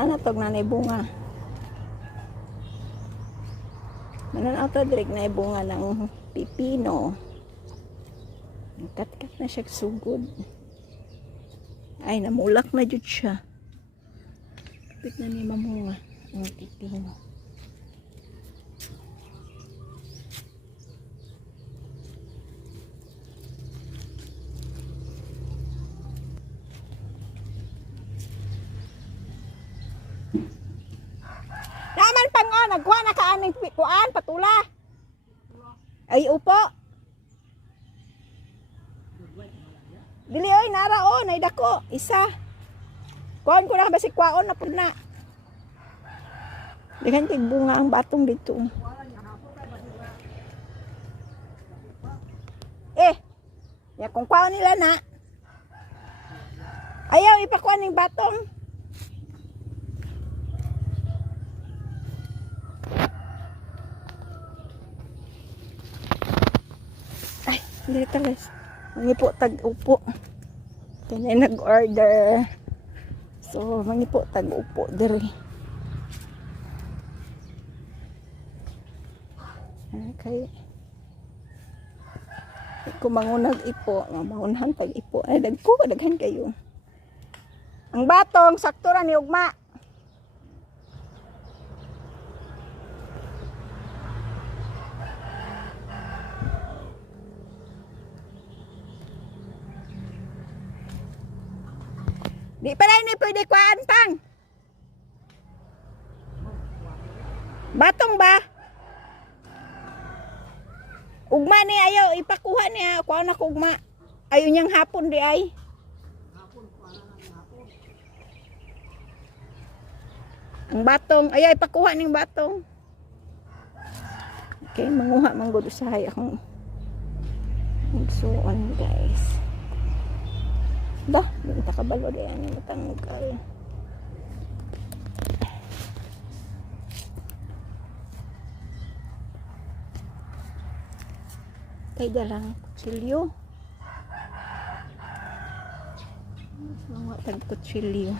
Nanatog na na bunga. Mananaw to direk na bunga ng pipino. Kat-kat na siya sugod. Ay, namulak na jud siya. Kapit na ni mamunga ang pipino. Naman pang nagkuha na kaaning kuan patula. Ay upo. Dili oy nara o nay dako isa. Kuan ko na basi kwaon na pud na. Dihan tig bunga ang batong dito. Ya kung kwaon nila na. Ayaw ipakuan ning batong. Dito guys, mangipo tag-upo. Kaya nag-order. So, mangipo tag-upo diri. Okay. Kung mangunag ipo, mangunhan tag-ipo. Ay, daghan kayo. Ang batong, saktura ni ugma. Di pa rin pwede kuhaan pang. Batong ba? Ugma ni ayaw ipakuha niya. Kuha na ugma. Ayaw niyang hapon di ay. Ang batong. Ayaw ipakuha ning batong. Okay, manguha manggod usahay akong magsuon guys. Dah, minta kabalo deh yang matanggal. Kay dalang kutsilyo. Mga tag kutsilyo.